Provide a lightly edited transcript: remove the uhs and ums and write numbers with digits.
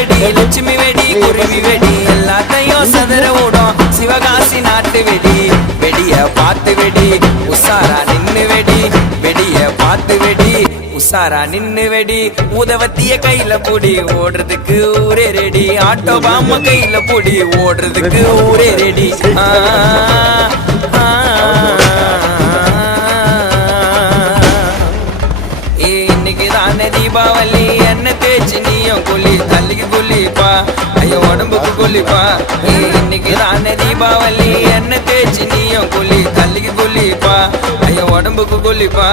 வெடி லட்சுமி வெடி குருவி வெடி எல்லாத்தையும் சதற ஓடும் சிவகாசி நாட்டு வெடி வெடிய பார்த்து வெடி உசாரா நின்னு வெடி வெடிய பார்த்து வெடி உசாரா நின்னு வெடி உதவத்திய கையில பொடி ஓடுறதுக்கு ஊரே ரெடி ஆட்டோ பாம கையில பொடி ஓடுறதுக்கு ஊரே ரெடி இன்னைக்கு தானே தீபாவளி என்ன தேய்ச்சி நீயும் கொல்லி தள்ளிக்கு கொல்லிப்பா ஐயோ உடம்புக்கு கொல்லிப்பா இன்னைக்கு தானே தீபாவளி என்ன தேய்ச்சி நீயும் கொல்லி தள்ளிக்கு கொல்லிப்பா ஐயோ உடம்புக்கு கொல்லிப்பா